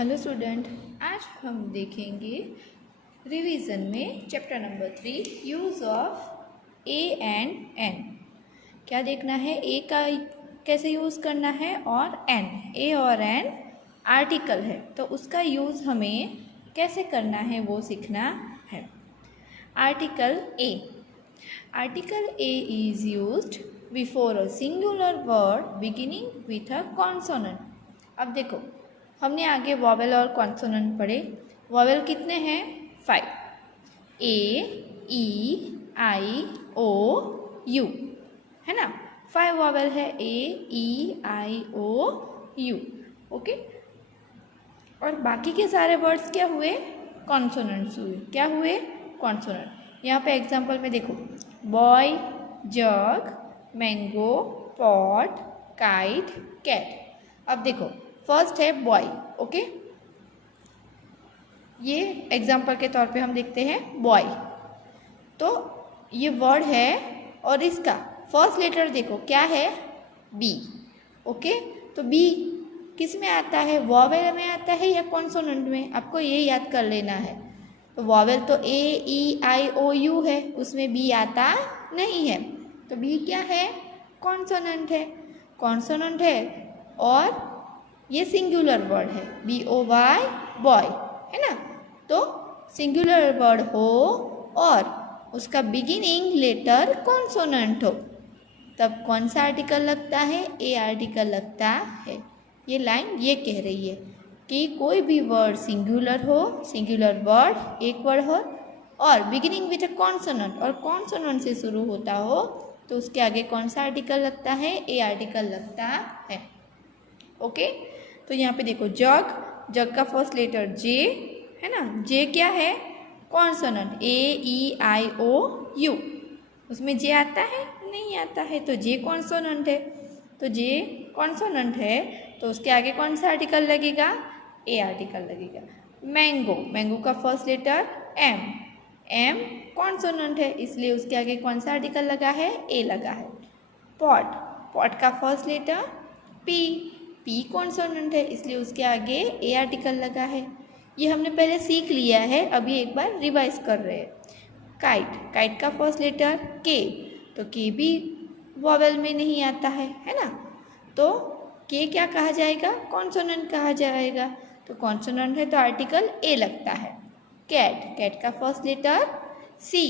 Hello student, आज हम देखेंगे रिवीजन में chapter number 3 use of a and an. क्या देखना है, ए का कैसे यूज़ करना है और एन, ए और एन आर्टिकल है तो उसका यूज़ हमें कैसे करना है वो सीखना है। Article A is used before a singular word beginning with a consonant. अब देखो, हमने आगे वॉवेल और कॉन्सोनेंट पढ़े। वॉवेल कितने हैं? 5, ए, ई, आई, ओ, यू, है ना। 5 वॉवेल है, ए, E, I, O, you. Okay, और बाकी के सारे वर्ड्स क्या हुए? कॉन्सोनेंट्स हुए। क्या हुए? कॉन्सोनेंट। यहाँ पे एग्जांपल में देखो, बॉय, जग, मैंगो, पॉट, काइट, कैट। अब देखो, फर्स्ट है बॉय। ओके, ये एग्जाम्पल के तौर पे हम देखते हैं बॉय। तो ये वर्ड है और इसका फर्स्ट लेटर देखो क्या है? बी। ओके, तो बी किस में आता है? वॉवेल में आता है या कॉन्सोनेंट में? आपको ये याद कर लेना है। तो वॉवेल तो ए, ई, आई, ओ, यू है, उसमें बी आता नहीं है। तो बी क्या है? कॉन्सोनेंट है। कॉन्सोनेंट है और ये सिंगुलर वर्ड है, बी ओ वाई, बॉय, है ना। तो सिंगुलर वर्ड हो और उसका बिगिनिंग लेटर कॉन्सोनेंट हो, तब कौन सा आर्टिकल लगता है? ए आर्टिकल लगता है। ये लाइन ये कह रही है कि कोई भी वर्ड सिंगुलर हो, सिंगुलर वर्ड एक वर्ड हो और बिगिनिंग विथ अ कॉन्सोनेंट और कॉन्सोनेंट से शुरू होता हो तो उसके आगे कौन सा आर्टिकल लगता है? ए आर्टिकल लगता है। ओके, तो यहाँ पे देखो, जग, जग का फर्स्ट लेटर जे है ना। जे क्या है? Consonant, A, E, I, O, U. उसमें जे आता है? नहीं आता है, तो जे कॉन्सोनेंट है। तो जे कॉन्सोनेंट है तो उसके आगे कौन सा आर्टिकल लगेगा? ए आर्टिकल लगेगा। मैंगो, मैंगो का first letter M, M consonant है इसलिए उसके आगे कौन सा आर्टिकल लगा है? ए लगा है। पॉट, पॉट का first letter P, P consonant है इसलिए उसके आगे ए आर्टिकल लगा है। ये हमने पहले सीख लिया है, अभी एक बार रिवाइज कर रहे हैं। काइट, काइट का फर्स्ट लेटर के, तो के भी वॉवेल में नहीं आता है ना। तो के क्या कहा जाएगा? कॉन्सोनेंट कहा जाएगा। तो कॉन्सोनेंट है तो आर्टिकल ए लगता है। कैट, कैट का फर्स्ट लेटर सी,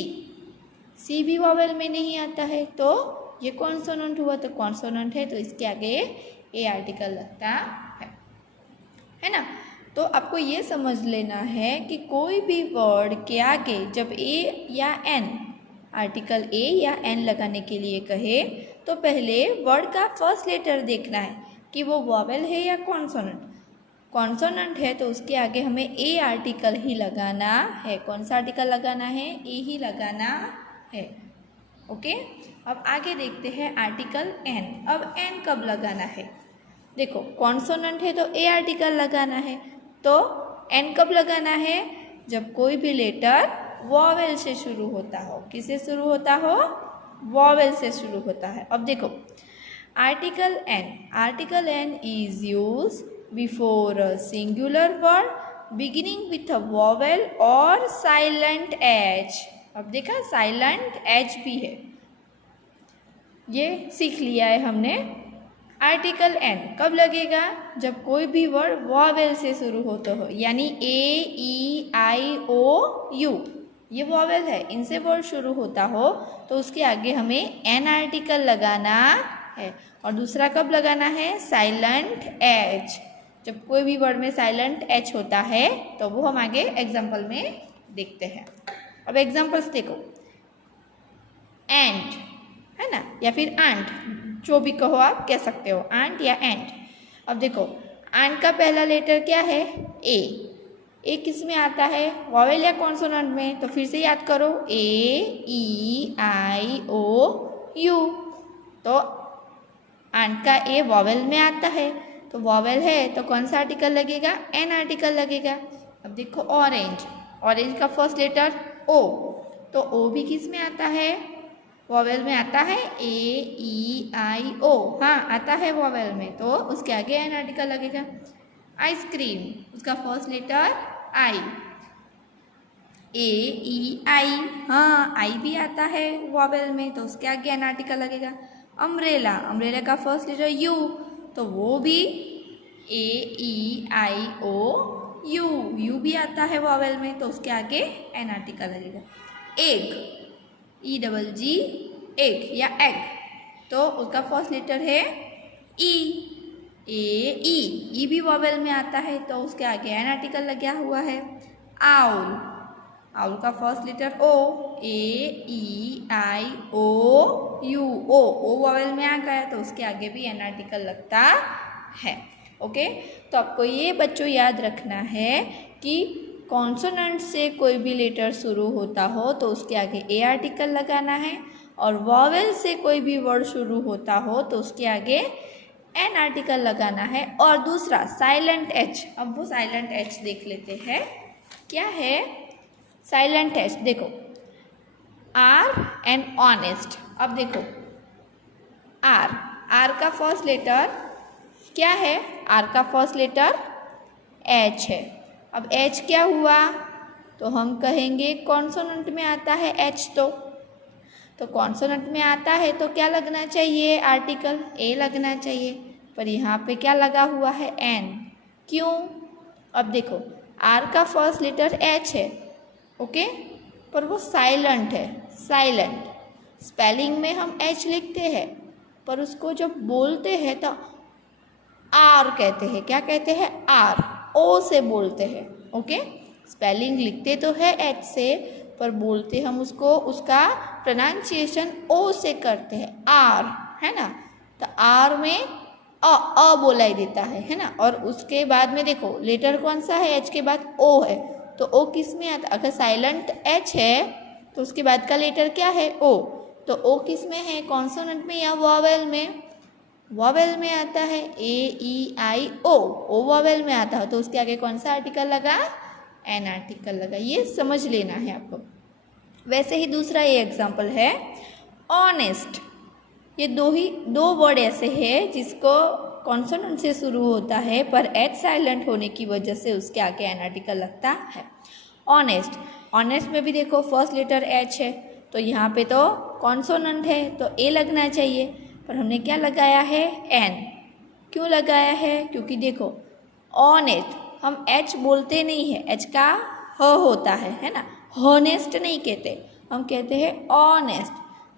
सी भी वॉवेल में नहीं आता है तो ये कॉन्सोनेंट हुआ, तो कॉन्सोनेंट है तो इसके आगे ए आर्टिकल लगता है ना। तो आपको ये समझ लेना है कि कोई भी वर्ड के आगे जब ए या एन, आर्टिकल ए या एन लगाने के लिए कहे तो पहले वर्ड का फर्स्ट लेटर देखना है कि वो वॉवेल है या कॉन्सोनेंट। कॉन्सोनेंट है तो उसके आगे हमें ए आर्टिकल ही लगाना है। कौन सा आर्टिकल लगाना है? ए ही लगाना है। ओके, अब आगे देखते हैं आर्टिकल एन। अब एन कब लगाना है? देखो, कॉन्सोनेंट है तो ए आर्टिकल लगाना है, तो एन कब लगाना है? जब कोई भी लेटर वॉवेल से शुरू होता हो। किससे शुरू होता हो? वॉवेल से शुरू होता है। अब देखो, article an is use before a singular word beginning with a vowel और साइलेंट एच। अब देखा, साइलेंट एच भी है, ये सीख लिया है हमने। आर्टिकल एन कब लगेगा? जब कोई भी वर्ड वॉवेल से शुरू होता हो, यानी ए, ई, आई, ओ, यू, ये वॉवेल है, इनसे वर्ड शुरू होता हो तो उसके आगे हमें एन आर्टिकल लगाना है। और दूसरा कब लगाना है? Silent H. जब कोई भी वर्ड में साइलेंट एच होता है तो वो हम आगे एग्जाम्पल में देखते हैं। अब एग्जाम्पल्स देखो, एंट है ना, या फिर आंट, जो भी कहो आप कह सकते हो, आंट या एंट। अब देखो, आंट का पहला लेटर क्या है? ए। ए किस में आता है? वॉवेल या कॉन्सोनेंट में? तो फिर से याद करो, ए, ई, आई, ओ, यू। तो आंट का ए वॉवेल में आता है, तो वॉवेल है तो कौन सा आर्टिकल लगेगा? एन आर्टिकल लगेगा। अब देखो, ऑरेंज, ऑरेंज का फर्स्ट लेटर ओ, तो ओ भी किस में आता है? वॉवेल में आता है, ए, ई, आई, ओ, हाँ आता है वॉवेल में, तो उसके आगे एन आर्टिकल लगेगा। आइसक्रीम, उसका फर्स्ट लेटर आई। ए ई आई, हाँ आई भी आता है वॉवेल में, तो उसके आगे एन आर्टिकल लगेगा। अम्ब्रेला, अम्ब्रेला का फर्स्ट लेटर यू, तो वो भी ए E I O you, you भी आता है वॉवेल में, तो उसके आगे एन आर्टिकल लगेगा। एग, ई डबल जी, एग या एग, तो उसका फर्स्ट लेटर है ई। ए ई भी वॉवेल में आता है, तो उसके आगे एन आर्टिकल लगा हुआ है। आउल, आउल का first letter O, A E I O U, O vowel में आ गया, तो उसके आगे भी एन आर्टिकल लगता है। ओके, तो आपको ये बच्चों याद रखना है कि कॉन्सोनेंट से कोई भी लेटर शुरू होता हो तो उसके आगे ए आर्टिकल लगाना है, और वॉवेल से कोई भी वर्ड शुरू होता हो तो उसके आगे एन आर्टिकल लगाना है। और दूसरा साइलेंट एच, अब वो साइलेंट एच देख लेते हैं क्या है। साइलेंट एच देखो, आर एंड ऑनेस्ट। अब देखो आर, आर का फर्स्ट लेटर क्या है, आर का फर्स्ट लेटर एच है। अब एच क्या हुआ, तो हम कहेंगे कॉन्सोनेंट में आता है एच, तो कॉन्सोनेंट में आता है तो क्या लगना चाहिए, आर्टिकल ए लगना चाहिए, पर यहाँ पे क्या लगा हुआ है, एन। क्यों, अब देखो आर का फर्स्ट लेटर एच है, ओके, पर वो साइलेंट है, साइलेंट। स्पेलिंग में हम एच लिखते हैं, पर उसको जब बोलते हैं तो आर कहते हैं। क्या कहते हैं, आर, ओ से बोलते हैं। ओके, स्पेलिंग लिखते तो है एच से, पर बोलते हम उसको, उसका प्रोनाउंसिएशन ओ से करते हैं, आर, है ना। तो आर में अ बोला ही देता है ना। और उसके बाद में देखो लेटर कौन सा है, एच के बाद ओ है, तो ओ किस में आता, अगर साइलेंट एच है तो उसके बाद का लेटर क्या है, ओ, तो ओ किस में है, कॉन्सोनेंट में या वॉवेल में, वॉवेल में आता है। ए ई आई ओ वॉवेल में आता है, तो उसके आगे कौन सा आर्टिकल लगा, एन आर्टिकल लगा। ये समझ लेना है आपको। वैसे ही दूसरा ये एग्जाम्पल है ऑनेस्ट। ये दो वर्ड ऐसे हैं जिसको कॉन्सोनेंट से शुरू होता है, पर एच साइलेंट होने की वजह से उसके आगे एन आर्टिकल लगता है। ऑनेस्ट, ऑनेस्ट में भी देखो फर्स्ट लेटर एच है, तो यहाँ पे तो कॉन्सोनेंट है तो ए लगना चाहिए, पर हमने क्या लगाया है, एन। क्यों लगाया है, क्योंकि देखो ऑनेस्ट हम एच बोलते नहीं है, एच का ह होता है ना, हॉनेस्ट नहीं कहते, हम कहते हैं ऑनेस्ट।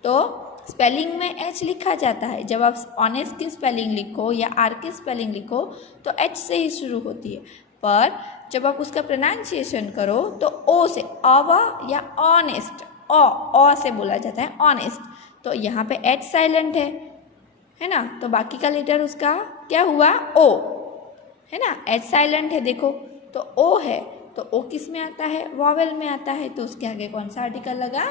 तो स्पेलिंग में एच लिखा जाता है, जब आप ऑनेस्ट की स्पेलिंग लिखो या आर की स्पेलिंग लिखो तो एच से ही शुरू होती है, पर जब आप उसका प्रोनाउंसिएशन करो तो ओ से, अवा या ऑनेस्ट, ओ से बोला जाता है ऑनेस्ट। तो यहाँ पे एच साइलेंट है ना, तो बाकी का लेटर उसका क्या हुआ, ओ, है ना, एच साइलेंट है देखो, तो ओ है, तो ओ किस में आता है, वॉवेल में आता है, तो उसके आगे कौन सा आर्टिकल लगा,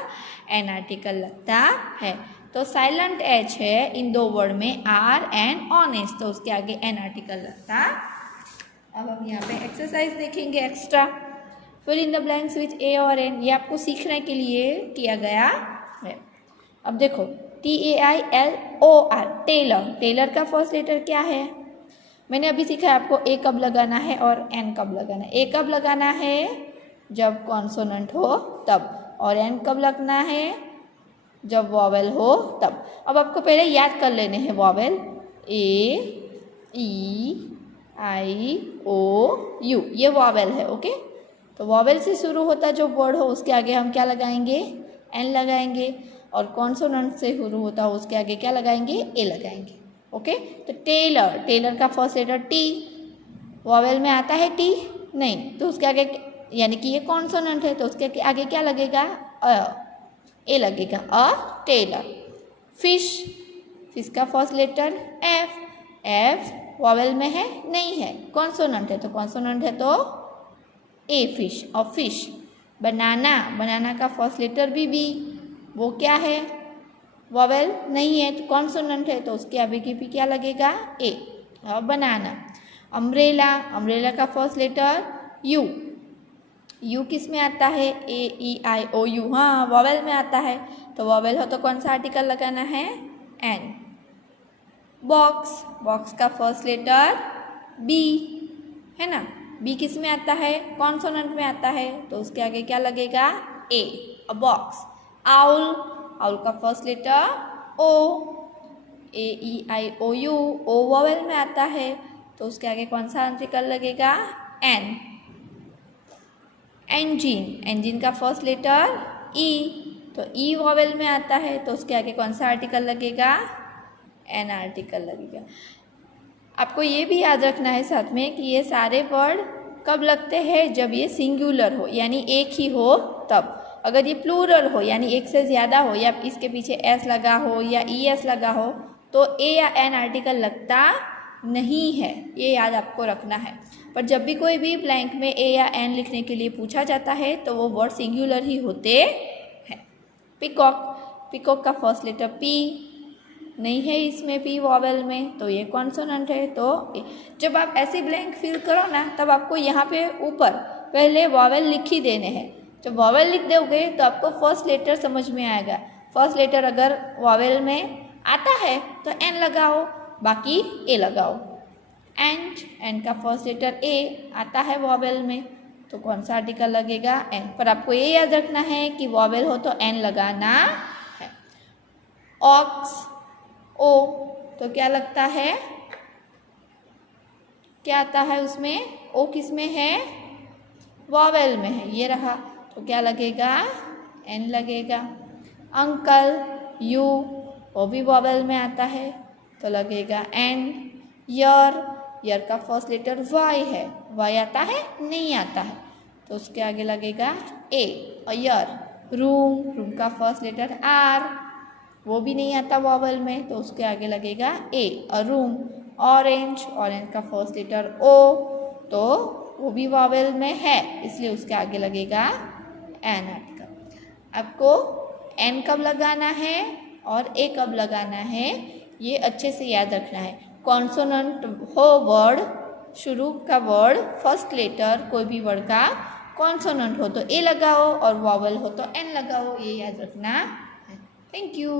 एन आर्टिकल लगता है। तो साइलेंट एच है इन दो वर्ड में, आर एंड ऑनेस्ट, तो उसके आगे एन आर्टिकल लगता। अब हम यहाँ पे एक्सरसाइज देखेंगे extra, fill in the blanks with a और एन, ये आपको सीखने के लिए किया गया है। अब देखो TAILOR, टेलर, टेलर का फर्स्ट लेटर क्या है, मैंने अभी सीखा है आपको ए कब लगाना है और एन कब लगाना है। ए कब लगाना है, जब कॉन्सोनेंट हो तब, और एन कब लगना है, जब वॉवेल हो तब। अब आपको पहले याद कर लेने हैं vowel, A E I O U, ये वॉवेल है। ओके, तो वॉवेल से शुरू होता जो वर्ड हो उसके आगे हम क्या लगाएंगे, एन लगाएंगे, और कॉन्सोनेंट से शुरू होता हो उसके आगे क्या लगाएंगे, ए लगाएंगे। ओके, तो टेलर, टेलर का फर्स्ट लेटर टी, वॉवेल में आता है टी नहीं, तो उसके आगे, यानी कि ये कॉन्सोनेंट है तो उसके आगे क्या लगेगा, ए लगेगा, अ टेलर। फिश, फिश का first letter F, F vowel में है नहीं है, कॉन्सोनेंट है, तो कॉन्सोनेंट है तो ए फिश, और फिश। बनाना, बनाना का फर्स्ट लेटर भी बी, वो क्या है, वॉवेल नहीं है तो कॉन्सोनेंट है, तो उसके आगे भी क्या लगेगा, ए, और बनाना। अम्ब्रेला, अम्ब्रेला का फर्स्ट लेटर यू, यू किस में आता है, ए ई आई ओ यू, हाँ वॉवेल में आता है, तो वॉवेल हो तो कौन सा आर्टिकल लगाना है, एन। बॉक्स, बॉक्स का फर्स्ट लेटर बी है ना। बी किस में आता है, कॉन्सोनेंट में आता है, तो उसके आगे क्या लगेगा, a, a box. Owl, owl का first letter O, A E I O U, O vowel में आता है, तो उसके आगे कौन सा आर्टिकल लगेगा, एन। एंजिन, एंजिन का फर्स्ट लेटर ई, तो ई वॉवेल में आता है, तो उसके आगे कौन सा आर्टिकल लगेगा, एन आर्टिकल लगेगा। आपको ये भी याद रखना है साथ में कि ये सारे वर्ड कब लगते हैं, जब ये सिंगुलर हो यानी एक ही हो तब। अगर ये प्लूरल हो यानी एक से ज़्यादा हो या इसके पीछे एस लगा हो या ई एस लगा हो, तो ए या एन आर्टिकल लगता नहीं है, ये याद आपको रखना है। पर जब भी कोई भी ब्लैंक में ए या एन लिखने के लिए पूछा जाता है तो वो वर्ड सिंगुलर ही होते हैं। पिकॉक, पिकॉक का फर्स्ट लेटर पी नहीं है इसमें, पी वॉवेल में, तो ये कॉन्सोनेंट है, तो जब आप ऐसे ब्लैंक फिल करो ना तब आपको यहाँ पे ऊपर पहले वॉवेल लिख ही देने हैं। जब वॉवेल लिख दोगे तो आपको फर्स्ट लेटर समझ में आएगा। फर्स्ट लेटर अगर वॉवेल में आता है तो एन लगाओ, बाकी ए लगाओ। एंड, एन का फर्स्ट लेटर ए आता है वॉवेल में, तो कौन सा आर्टिकल लगेगा, एन। पर आपको ये याद रखना है कि वॉवेल हो तो एन लगाना है। ऑक्स, ओ, तो क्या लगता है, क्या आता है उसमें, ओ किस में है, वॉवेल में है, ये रहा, तो क्या लगेगा, एन लगेगा। अंकल, यू, वो भी वॉवेल में आता है, तो लगेगा एन। यर, यर का फर्स्ट लेटर वाई है, वाई आता है, नहीं आता है, तो उसके आगे लगेगा ए, और यर। रूम, रूम का फर्स्ट लेटर आर, वो भी नहीं आता वॉवेल में, तो उसके आगे लगेगा ए, और रूम। ऑरेंज, ऑरेंज का फर्स्ट लेटर ओ, तो वो भी वॉवेल में है, इसलिए उसके आगे लगेगा एन आर्टिकल। आपको एन कब लगाना है और ए कब लगाना है, ये अच्छे से याद रखना है। कॉन्सोनेंट हो वर्ड, शुरू का वर्ड फर्स्ट लेटर कोई भी वर्ड का कॉन्सोनेंट हो तो ए लगाओ और वॉवेल हो तो एन लगाओ, ये याद रखना है। Thank you.